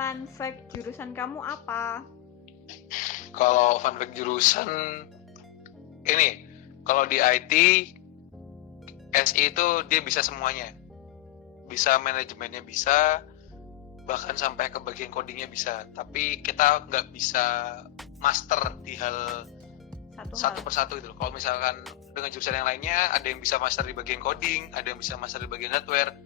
fun fact jurusan kamu apa? Kalau fun fact jurusan ini, kalau di IT SI itu dia bisa semuanya. Bisa manajemennya bisa, bahkan sampai ke bagian codingnya bisa. Tapi kita nggak bisa master di hal satu persatu itu. Kalau misalkan dengan jurusan yang lainnya ada yang bisa master di bagian coding, ada yang bisa master di bagian hardware.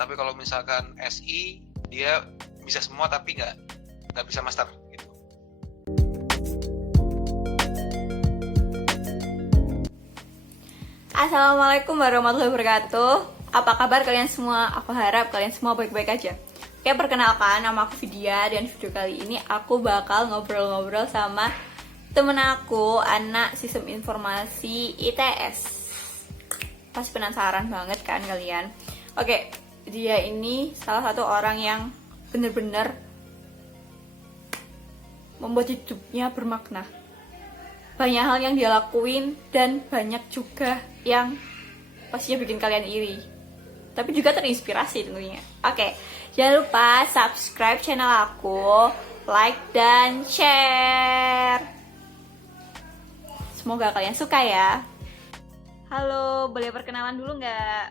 Tapi kalau misalkan SI dia bisa semua tapi nggak bisa master gitu. Assalamualaikum warahmatullahi wabarakatuh. Apa kabar kalian semua? Aku harap kalian semua baik-baik aja. Oke, perkenalkan, nama aku Vidya. Dan video kali ini aku bakal ngobrol-ngobrol sama temen aku, anak sistem informasi ITS. Pasti penasaran banget kan kalian? Oke, dia ini salah satu orang yang bener-bener membuat hidupnya bermakna. Banyak hal yang dia lakuin dan banyak juga yang pastinya bikin kalian iri, tapi juga terinspirasi tentunya. Oke, jangan lupa subscribe channel aku, like dan share. Semoga kalian suka ya. Halo, boleh perkenalan dulu nggak?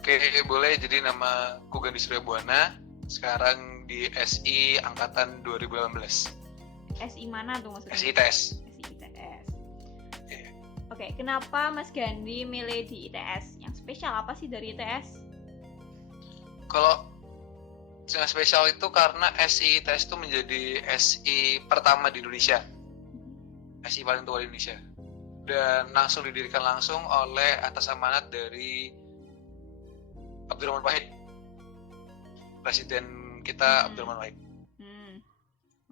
Oke, boleh. Jadi nama aku Gandhi Surya Buana. Sekarang di SI angkatan 2018. SI mana tuh maksudnya? SI ITS. SI ITS. Oke, kenapa Mas Gandhi milih di ITS? Yang spesial apa sih dari ITS? Kalau yang spesial itu karena SI ITS itu menjadi SI pertama di Indonesia. SI paling tua di Indonesia. Dan langsung didirikan langsung oleh atas amanat dari Abdurrahman Wahid. Presiden kita Abdurrahman Wahid.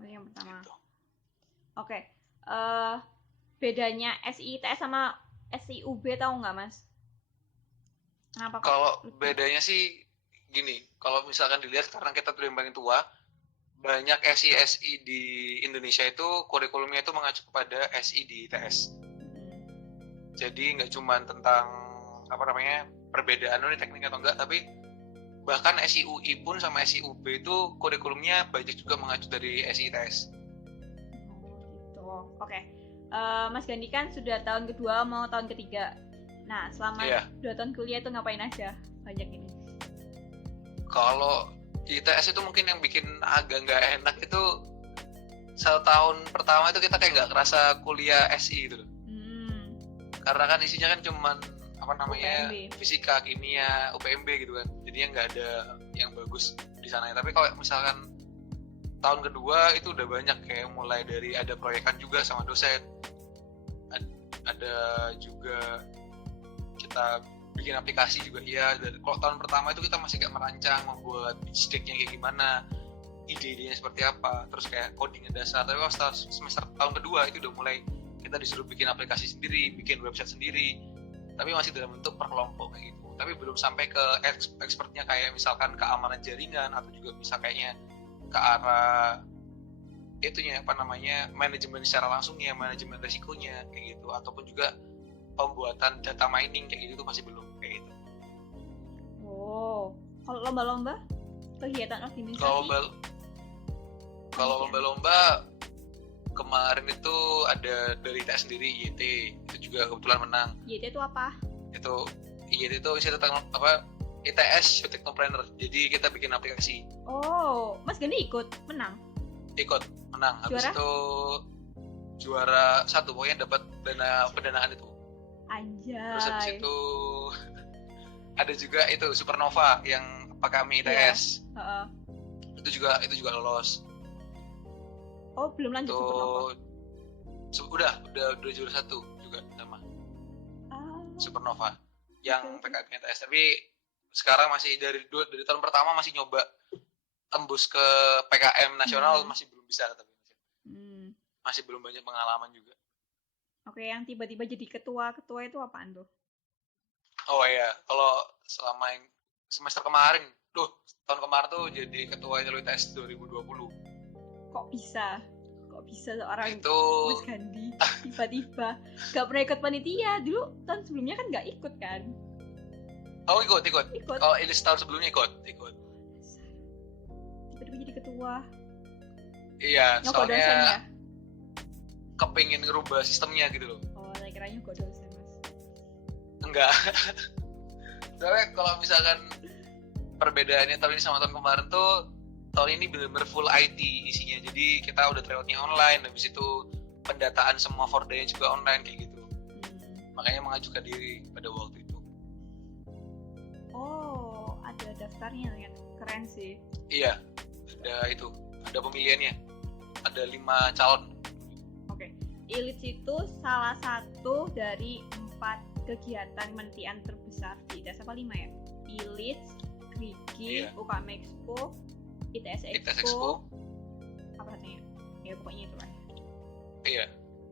Yang pertama. Gitu. Oke, bedanya SI ITS sama SI UB tahu nggak Mas? Kenapa? Kalau bedanya sih gini, kalau misalkan dilihat karena kita tuh yang paling tua, banyak SI di Indonesia itu kurikulumnya itu mengacu kepada SI di ITS. Jadi nggak cuma tentang perbedaan ini teknik atau enggak, tapi bahkan SI UI pun sama SI UB itu kurikulumnya banyak juga mengacu dari SI ITS. Oke. Mas Gandhi kan sudah tahun kedua mau tahun ketiga. Nah, selama 2 tahun kuliah itu ngapain aja? Banyak ini. Kalau di ITS itu mungkin yang bikin agak nggak enak itu 1 tahun pertama itu kita kayak nggak kerasa kuliah SI gitu. Karena kan isinya kan cuman UPMB. Fisika, kimia, UPMB gitu kan. Jadinya nggak ada yang bagus di sana. Tapi kalau misalkan tahun kedua itu udah banyak, kayak mulai dari ada proyekan juga sama dosen, ada juga kita bikin aplikasi juga iya. Dan kalau tahun pertama itu kita masih kayak merancang, membuat sticknya kayak gimana, ide-idenya seperti apa, terus kayak codingnya dasar. Tapi kalau semester tahun kedua itu udah mulai kita disuruh bikin aplikasi sendiri, bikin website sendiri, tapi masih dalam bentuk per kelompok kayak gitu. Tapi belum sampai ke expertnya kayak misalkan keamanan jaringan, atau juga bisa kayaknya ke arah itunya manajemen secara langsungnya, manajemen resikonya kayak gitu, ataupun juga pembuatan data mining kayak gitu tuh masih belum kayak gitu. Kalau lomba-lomba, kegiatan organisasi? Kalau lomba-lomba kemarin itu ada dari ITS sendiri, YT, itu juga kebetulan menang. YT itu apa? YT itu ITS Technopreneur. Jadi kita bikin aplikasi. Mas Gandhi ikut menang. Habis itu juara 1, pokoknya dapat pendanaan itu. Anjay. Terus habis itu ada juga itu Supernova yang Pakami ITS. Itu juga lolos. Belum lanjut Supernova. Udah juara 1 juga sama. Supernova yang PKM ITS. Tapi sekarang masih dari tahun pertama masih nyoba tembus ke PKM nasional, masih belum bisa, tapi masih belum banyak pengalaman juga. Oke, yang tiba-tiba jadi ketua itu apaan tuh? Oh iya, kalau selama yang semester kemarin, tahun kemarin tuh jadi ketua ITS 2020. Kok bisa seorang itu Mas Gandhi tiba-tiba gak pernah ikut panitia? Dulu tahun sebelumnya kan gak ikut kan? Oh ikut. Oh ini tahun sebelumnya ikut. tiba-tiba jadi ketua? Iya, Nyokok dosen ya? soalnya kepingin ngerubah sistemnya gitu loh. Oh, saya kira nyokok dosen mas. Enggak. Soalnya kalau misalkan perbedaannya tahun ini sama tahun kemarin tuh, tahun ini bener-bener full IT isinya. Jadi kita udah tryoutnya online, habis itu pendataan semua Fordanya juga online kayak gitu. Makanya mengajukan diri pada waktu itu. Oh, ada daftarnya ya, keren sih. Iya, ada pemilihannya. Ada 5 calon. Oke, ILITS itu salah satu dari 4 kegiatan penelitian terbesar di ITS, apa 5 ya? ILITS, Grigi, Iya. UKM Expo, ITS ITS Expo, Expo. apa satunya? Ya pokoknya itu lah. Iya.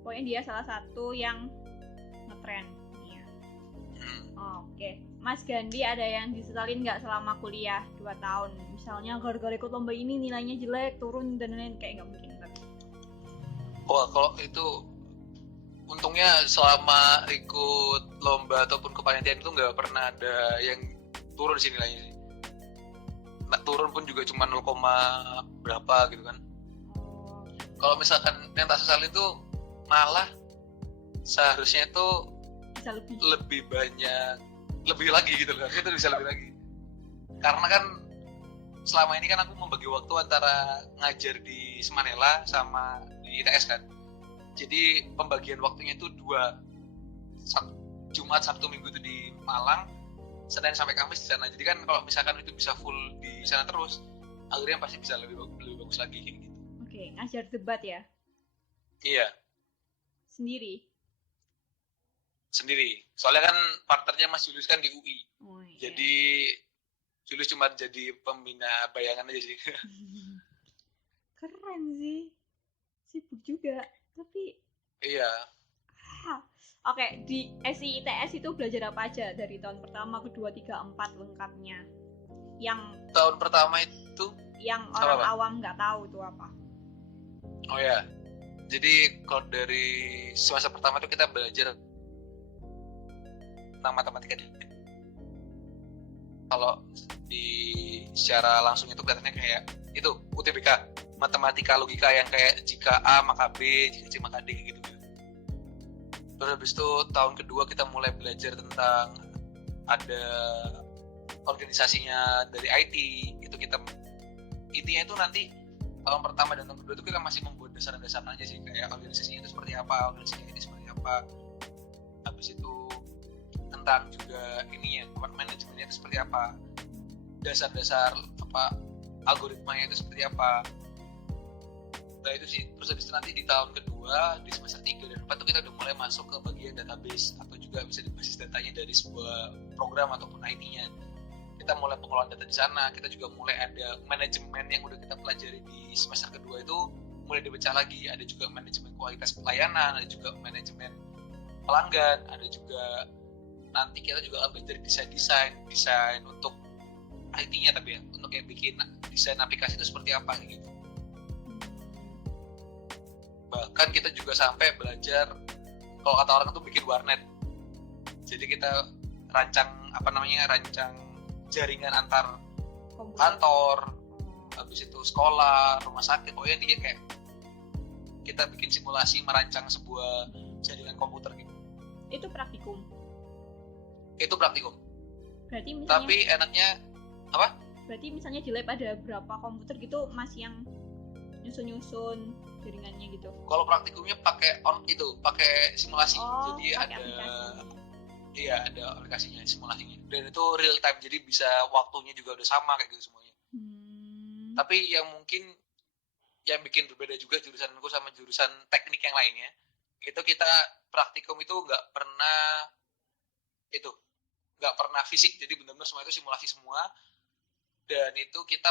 Pokoknya dia salah satu yang ngetren. Iya. Oke, Mas Gandhi ada yang disesalin nggak selama kuliah 2 tahun? Misalnya gara-gara ikut lomba ini nilainya jelek, turun dan lain-lain, kayak nggak mungkin tapi. Wah, kalau itu untungnya selama ikut lomba ataupun kepanitiaan itu nggak pernah ada yang turun sih nilainya sih. Nah, turun pun juga cuma 0, berapa gitu kan. Oh, Kalau misalkan yang tak sesalin itu malah seharusnya itu bisa lebih. lebih banyak, lebih lagi gitu loh. Itu bisa lebih lagi. Karena kan selama ini kan aku membagi waktu antara ngajar di Semanela sama di ITS kan. Jadi pembagian waktunya itu 2. Jumat, Sabtu, Minggu itu di Malang, Senin sampai Kamis di sana. Jadi kan kalau misalkan itu bisa full di sana terus, akhirnya pasti bisa lebih bagus lagi kayak gitu. Oke, ngajar debat ya? Iya, sendiri. Soalnya kan partnernya Mas Julius kan di UI. Oh, iya. Jadi Julius cuma jadi pembina bayangan aja sih. Keren sih, sibuk juga. Tapi Iya. Oke, di SI ITS itu belajar apa aja dari tahun pertama, kedua, 3, 4 lengkapnya? Yang Tahun pertama itu, orang apa? awam nggak tahu itu apa? oh ya, jadi kalau dari semester pertama itu kita belajar tentang matematika. Kalau di secara langsung itu kelihatannya kayak itu UTBK, matematika logika yang kayak jika A maka B, jika C maka D gitu. Terus habis itu tahun kedua kita mulai belajar tentang ada organisasinya dari IT. Itu kita intinya itu nanti tahun pertama dan tahun kedua itu kita masih membuat dasar-dasarnya aja sih, kayak organisasinya itu seperti apa, organisasinya ini seperti apa. Habis itu tentang juga ininya, manajemennya itu seperti apa, dasar-dasar apa algoritmanya itu seperti apa. Nah itu sih. Terus habis itu nanti di tahun kedua, di semester 3 dan 4 itu kita udah mulai masuk ke bagian database, atau juga bisa dibasis datanya dari sebuah program ataupun IT-nya. Kita mulai pengelolaan data di sana. Kita juga mulai ada manajemen yang udah kita pelajari di semester kedua itu mulai dipecah lagi. Ada juga manajemen kualitas pelayanan, ada juga manajemen pelanggan, ada juga nanti kita juga belajar desain untuk IT-nya, tapi ya untuk yang bikin desain aplikasi itu seperti apa gitu. Bahkan kita juga sampai belajar, kalau kata orang itu bikin warnet. Jadi kita rancang jaringan antar kantor, habis itu sekolah, rumah sakit. Pokoknya dia kayak kita bikin simulasi merancang sebuah jaringan komputer gitu. Itu praktikum. Itu praktikum. Berarti misalnya, Tapi enaknya apa? Berarti misalnya di lab ada berapa komputer gitu, masih yang nyusun jaringannya gitu. Kalau praktikumnya pakai simulasi. Oh, Jadi pakai ada aplikasi. Iya, ada aplikasinya, simulasinya. Dan itu real time, jadi bisa waktunya juga udah sama kayak gitu semuanya. Tapi yang mungkin yang bikin berbeda juga jurusanku sama jurusan teknik yang lainnya, itu kita praktikum itu nggak pernah fisik. Jadi benar-benar semua itu simulasi semua. Dan itu kita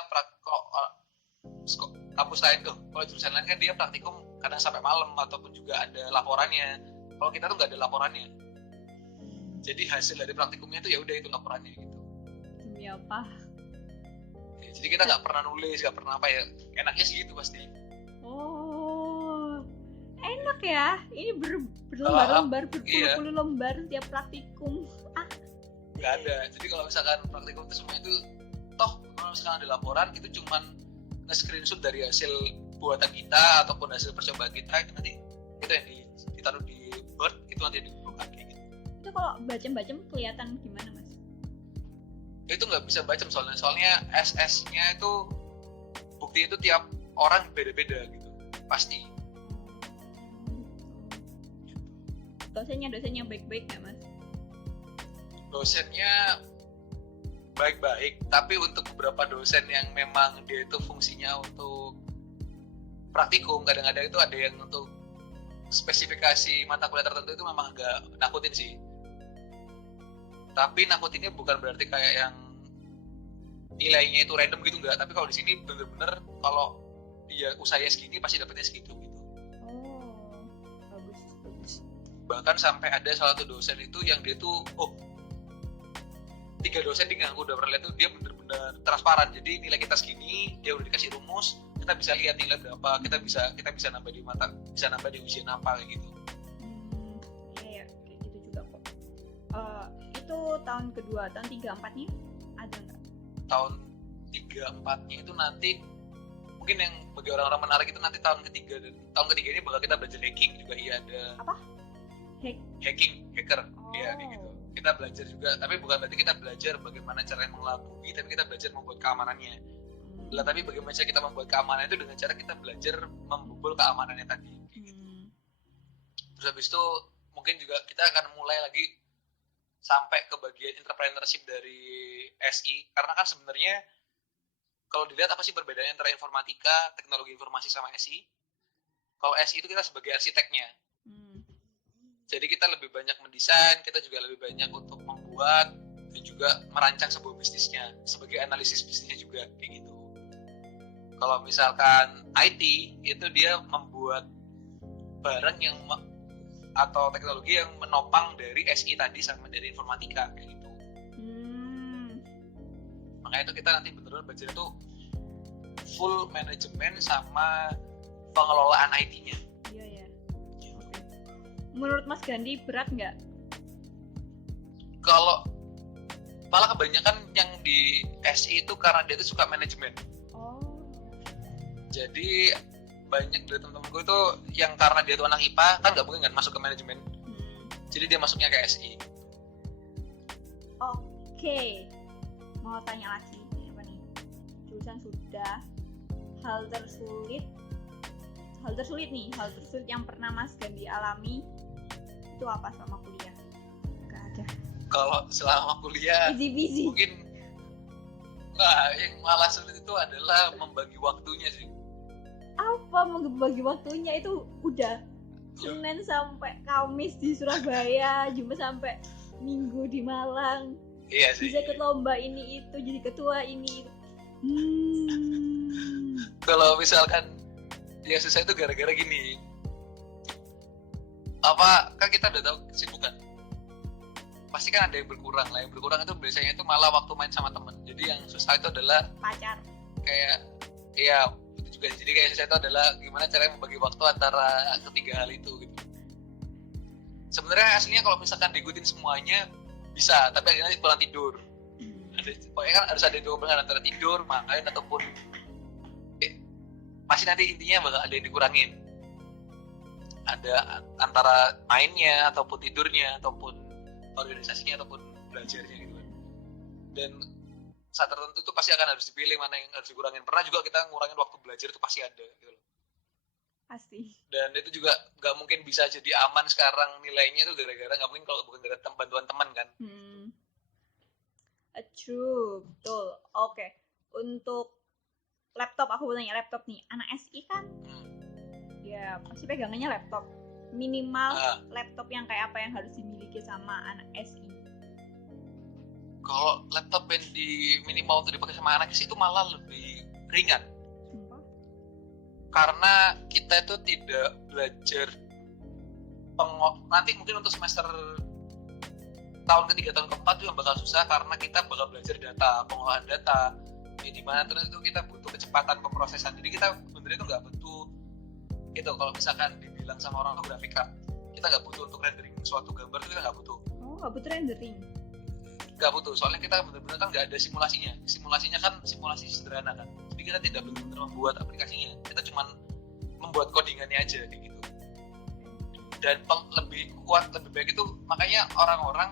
kampus lain tuh, kalau jurusan lain kan dia praktikum kadang sampai malam ataupun juga ada laporannya. Kalau kita tuh nggak ada laporannya. Jadi hasil dari praktikumnya itu ya udah itu laporannya gitu. Demi apa? Ya, jadi kita nggak pernah nulis, nggak pernah apa ya. Enaknya sih gitu pasti. Oh, enak ya. Ini berlembar-lembar, berpuluh-puluh lembar tiap praktikum. Nggak ada. Jadi kalau misalkan praktikum itu semua itu toh kalau misalkan ada laporan itu cuman nge-screenshot dari hasil buatan kita ataupun hasil percobaan kita, itu nanti itu yang ditaruh di Word, itu nanti dikumpulkan kayak gitu. Itu kalau bacem-bacem kelihatan gimana mas? Itu nggak bisa bacem soalnya SS-nya itu bukti itu tiap orang beda-beda gitu pasti. Dosennya baik-baik nggak mas? Dosennya baik-baik, tapi untuk beberapa dosen yang memang dia itu fungsinya untuk praktikum, kadang-kadang itu ada yang untuk spesifikasi mata kuliah tertentu itu memang agak nakutin sih. Tapi nakutinnya bukan berarti kayak yang nilainya itu random gitu, enggak. Tapi kalau di sini bener-bener kalau dia usahanya segini pasti dapetnya segitu gitu. Oh, bagus. Bahkan sampai ada salah satu dosen itu yang dia tuh 3 dosen yang aku udah pernah lihat tuh dia bener-bener transparan. Jadi nilai kita segini, dia udah dikasih rumus, kita bisa lihat nilai berapa, kita bisa nambah di mata, bisa nambah di ujian apa kayak gitu. Iya, kayak gitu juga kok. Itu tahun kedua, tahun 3-4-nya ada nggak? Tahun 3-4-nya itu nanti mungkin yang bagi orang-orang menarik itu nanti tahun ketiga, dan tahun ketiga ini bakal kita belajar hacking juga. Iya, ada Apa? hacker. Iya, kayak gitu. Kita belajar juga, tapi bukan berarti kita belajar bagaimana cara mengelabui, tapi kita belajar membuat keamanannya. Lah, tapi bagaimana cara kita membuat keamanan itu dengan cara kita belajar membobol keamanannya tadi. Gitu. Terus habis itu mungkin juga kita akan mulai lagi sampai ke bagian entrepreneurship dari SI, karena kan sebenarnya kalau dilihat apa sih perbedaannya antara informatika, teknologi informasi sama SI? Kalau SI itu kita sebagai arsiteknya. Jadi kita lebih banyak mendesain, kita juga lebih banyak untuk membuat dan juga merancang sebuah bisnisnya, sebagai analisis bisnisnya juga kayak gitu. Kalau misalkan IT itu dia membuat barang yang atau teknologi yang menopang dari SI tadi sama dari informatika kayak gitu. Makanya itu kita nanti beneran belajar itu full manajemen sama pengelolaan IT-nya. Iya. Menurut Mas Gandhi berat nggak? Kalau malah kebanyakan yang di SI itu karena dia tuh suka manajemen. Jadi banyak dari teman-temanku itu yang karena dia tuh anak IPA kan nggak mungkin kan masuk ke manajemen. Jadi dia masuknya ke SI. Oke. Mau tanya lagi apa nih? Jurusan sudah. Hal tersulit yang pernah Mas Gandhi alami itu apa selama kuliah? Gak ada. Kalau selama kuliah Easy. mungkin yang malah sulit itu adalah membagi waktunya sih. Apa membagi waktunya itu udah Senin sampai Kamis di Surabaya, Jumat sampai Minggu di Malang. Iya sih. Bisa ikut lomba ini itu, jadi ketua ini itu. Kalau misalkan yang susah itu gara-gara gini. Kan kita udah tahu kesibukan. Pasti kan ada yang berkurang lah. Yang berkurang itu biasanya itu malah waktu main sama temen. Jadi yang susah itu adalah pacar. Kayak itu juga. Jadi kayak susah itu adalah gimana caranya membagi waktu antara ketiga hal itu gitu. Sebenarnya aslinya kalau misalkan diikutin semuanya bisa, tapi akhirnya pulang tidur. Pokoknya kan harus ada gabungan antara tidur, makan ataupun pasti nanti intinya bakal ada yang dikurangin. Ada antara mainnya ataupun tidurnya ataupun organisasinya ataupun belajarnya gitu kan. Dan saat tertentu itu pasti akan harus dipilih mana yang harus dikurangin. Pernah juga kita ngurangin waktu belajar itu pasti ada gitu loh. Pasti. Dan itu juga nggak mungkin bisa jadi aman sekarang nilainya itu gara-gara nggak mungkin kalau bukan gara bantuan teman kan. True, betul. Oke. Untuk laptop, aku mau tanya laptop nih. Anak SI kan ya pasti pegangannya laptop. Minimal laptop yang kayak apa yang harus dimiliki sama anak SI? Kalau laptop yang di minimal untuk dipakai sama anak SI itu malah lebih ringan. Sumpah? Karena kita itu tidak belajar nanti mungkin untuk semester tahun ketiga, tahun keempat itu yang bakal susah karena kita bakal belajar data, pengolahan data. Di mana terus itu kita butuh kecepatan pemrosesan. Jadi kita sebenarnya itu nggak butuh gitu. Kalau misalkan dibilang sama orang grafika, kita nggak butuh untuk rendering suatu gambar itu kita nggak butuh. Nggak butuh rendering. nggak butuh, soalnya kita benar-benar kan nggak ada simulasinya kan simulasi sederhana kan, jadi kita tidak benar-benar membuat aplikasinya, kita cuma membuat codingannya aja kayak gitu. Dan lebih kuat, lebih baik itu makanya orang-orang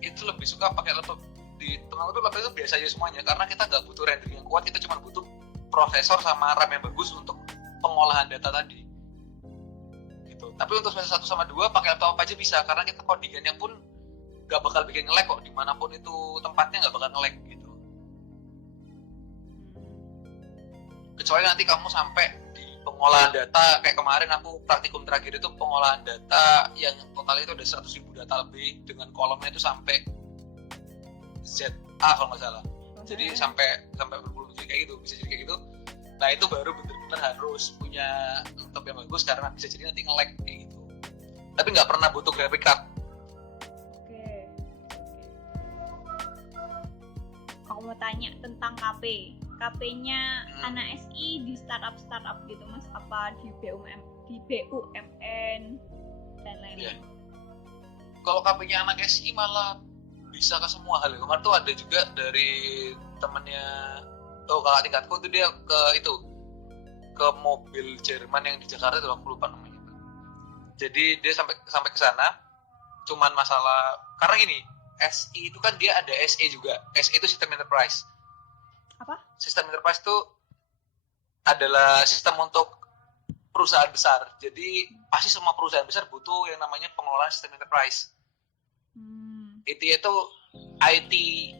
itu lebih suka pakai laptop. Di teman-teman itu laptop itu biasa aja semuanya, karena kita nggak butuh rendering yang kuat, kita cuma butuh prosesor sama RAM yang bagus untuk pengolahan data tadi gitu. Tapi untuk semester 1 sama 2 pakai laptop aja bisa, karena kita codingannya pun nggak bakal bikin nge-lag kok, dimanapun itu tempatnya nggak bakal nge-lag gitu. Kecuali nanti kamu sampai di pengolahan data, kayak kemarin aku praktikum terakhir itu pengolahan data yang totalnya itu ada 100.000 data lebih, dengan kolomnya itu sampai ZA kalau nggak salah. Jadi sampai berpuluh kayak gitu, bisa jadi kayak gitu. Nah itu baru benar-benar harus punya laptop yang bagus, karena bisa jadi nanti nge-lag kayak gitu. Tapi nggak pernah butuh graphic card. Aku mau tanya tentang KP. KP-nya anak SI di startup gitu Mas, apa di BUMN dan lain-lain? Kalau KP-nya anak SI malah bisa ke semua hal. Kemarin tuh ada juga dari temennya, kakak tingkatku tuh dia ke mobil Jerman yang di Jakarta itu, aku lupa namanya. Jadi dia sampai ke sana, cuman masalah karena gini, SI itu kan dia ada SE juga. SE itu sistem enterprise. Apa? Sistem enterprise itu adalah sistem untuk perusahaan besar. Jadi pasti semua perusahaan besar butuh yang namanya pengelolaan sistem enterprise. Itu IT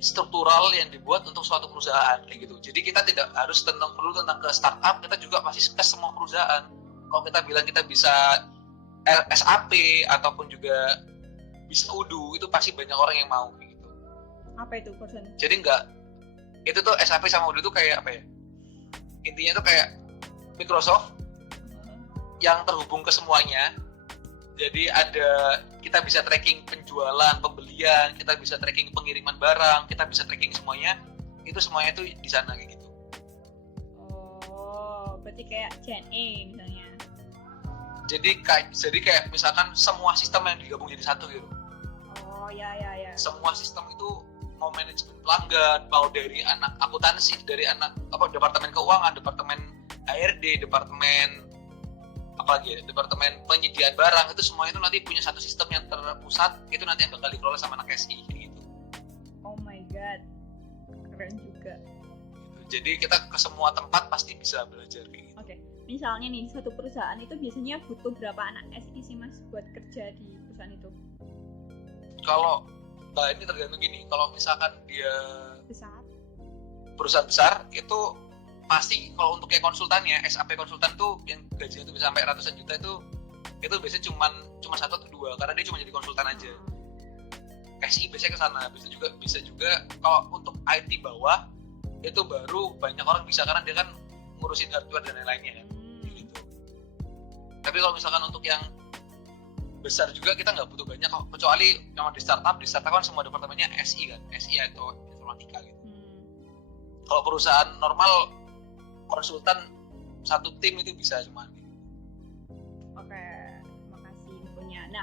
struktural yang dibuat untuk suatu perusahaan kayak gitu. Jadi kita tidak harus tentang ke startup, kita juga pasti ke semua perusahaan. Kalau kita bilang kita bisa SAP ataupun juga bisa Udo, itu pasti banyak orang yang mau gitu. Apa itu perusahaan? Jadi itu tuh SAP sama Udo tuh kayak apa ya? Intinya tuh kayak Microsoft yang terhubung ke semuanya. Jadi kita bisa tracking penjualan, pembelian, kita bisa tracking pengiriman barang, kita bisa tracking semuanya. Itu semuanya tuh di sana kayak gitu. Oh, berarti kayak JNE misalnya. Jadi kayak misalkan semua sistem yang digabung jadi satu gitu. Oh, ya. Semua sistem itu mau manajemen pelanggan, mau dari anak akuntansi, dari anak departemen keuangan, departemen HRD, departemen departemen penyediaan barang, itu semua itu nanti punya satu sistem yang terpusat, itu nanti yang bakal dikelola sama anak SI gitu. Oh my god, keren juga. Jadi kita ke semua tempat pasti bisa belajar gitu. Oke. Misalnya nih, satu perusahaan itu biasanya butuh berapa anak SI sih Mas buat kerja di perusahaan itu? Kalau ini tergantung gini, kalau misalkan dia perusahaan besar itu pasti, kalau untuk kayak konsultannya, SAP konsultan tuh yang gajinya tuh bisa sampai ratusan juta, itu biasanya cuma 1 atau 2, karena dia cuma jadi konsultan aja. SI biasanya ke sana, bisa juga kalau untuk IT bawah itu baru banyak orang bisa, karena dia kan ngurusin hardware dan lain-lainnya kan. Gitu. Tapi kalau misalkan untuk yang besar juga kita nggak butuh banyak kok, kecuali yang di startup kan semua departemennya SI kan, SI atau informatika gitu. Kalau perusahaan normal konsultan satu tim itu bisa cuma gitu. Oke, makasih infonya. Nah,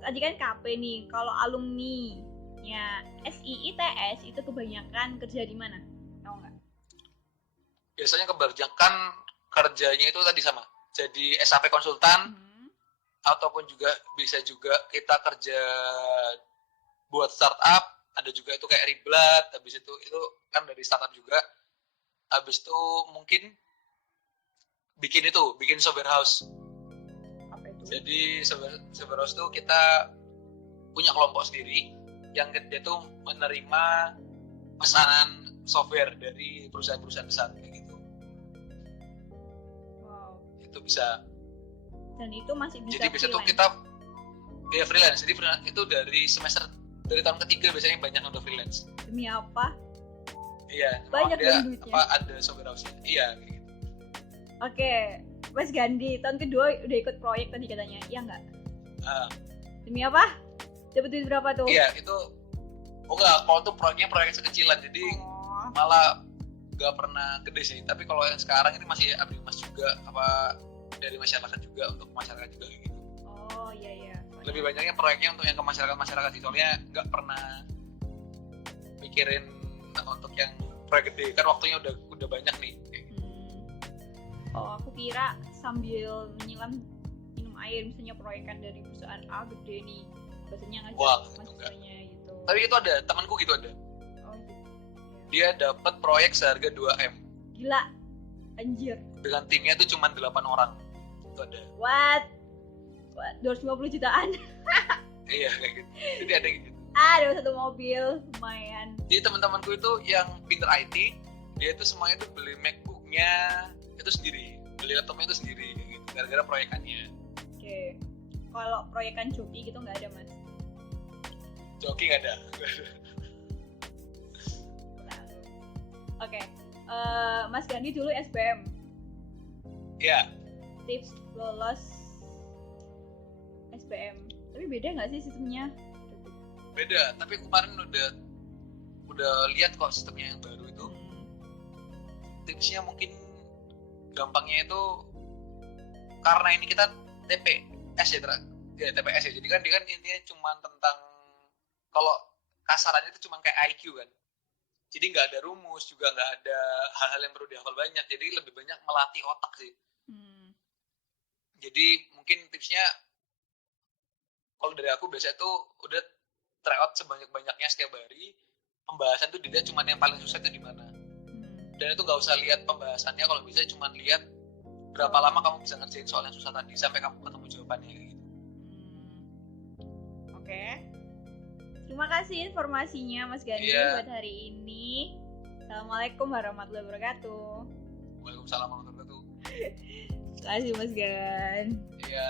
tadi kan KP nih, kalau alumni ya SI ITS itu kebanyakan kerja di mana? Tahu nggak? Biasanya kebanyakan kerjanya itu tadi sama, jadi SAP konsultan, ataupun juga bisa juga kita kerja buat startup, ada juga itu kayak Riblat, habis itu kan dari startup juga. Habis itu mungkin bikin software house. Apa itu? Jadi software house itu kita punya kelompok sendiri yang dia tuh menerima pesanan software dari perusahaan-perusahaan besar kayak gitu. Wow. Itu bisa. Dan itu masih bisa. Jadi biasanya tuh kita freelance. Jadi freelance itu dari tahun ketiga biasanya banyak udah freelance. Demi apa? Iya, banyak duitnya. Ada software house. Iya, kayak gitu. Oke, Mas Gandhi, tahun kedua udah ikut proyek tadi katanya, iya nggak? Demi apa? Dapat duit berapa tuh? Iya, itu enggak, kalau tuh proyek sekecilan, jadi malah nggak pernah gede sih. Tapi kalau yang sekarang ini masih abdi mas juga, apa dari masyarakat juga, untuk masyarakat juga gitu. Oh iya. Lebih banyaknya proyeknya untuk yang ke masyarakat sih, soalnya nggak pernah mikirin untuk yang proyek gede, kan waktunya udah banyak nih. Oh, aku kira sambil menyelam minum air, misalnya proyekan dari perusahaan A gede nih, biasanya ngajak mahasiswanya gitu. Tapi itu ada, temanku gitu ada. Oh gitu. Dia dapat proyek seharga 2M. Gila, anjir. Dengan timnya tuh cuma 8 orang. Itu ada. What? 250 jutaan? Iya kayak gitu. Jadi ada gitu. Ada satu mobil, lumayan. Jadi teman-temanku itu yang pinter IT, dia itu semuanya tuh beli MacBook-nya itu sendiri, beli laptopnya itu sendiri kayak gitu, gara-gara proyekannya. Oke. Kalau proyekan joki gitu nggak ada, Mas? Joki nggak ada. Oke. Mas Gandhi dulu SBM. Iya. Tips lolos SBM. Tapi beda nggak sih sistemnya? Beda, tapi kemarin udah lihat kok sistemnya yang baru itu. Tipsnya mungkin gampangnya itu karena ini kita TPS ya TPS ya. Jadi kan dia kan intinya cuma tentang, kalau kasarannya itu cuma kayak IQ kan. Jadi nggak ada rumus, juga nggak ada hal-hal yang perlu dihafal banyak. Jadi lebih banyak melatih otak sih. Jadi mungkin tipsnya kalau dari aku biasanya tuh udah try out sebanyak-banyaknya setiap hari. Pembahasan tuh dilihat cuma yang paling susah itu di mana. Dan itu nggak usah lihat pembahasannya, kalau bisa cuma lihat berapa lama kamu bisa ngerjain soal yang susah tadi sampai kamu ketemu jawabannya gitu. Oke. Terima kasih informasinya Mas Gandhi buat hari ini. Assalamualaikum warahmatullahi wabarakatuh. Waalaikumsalam warahmatullahi wabarakatuh. Terima kasih Mas Gan. Iya.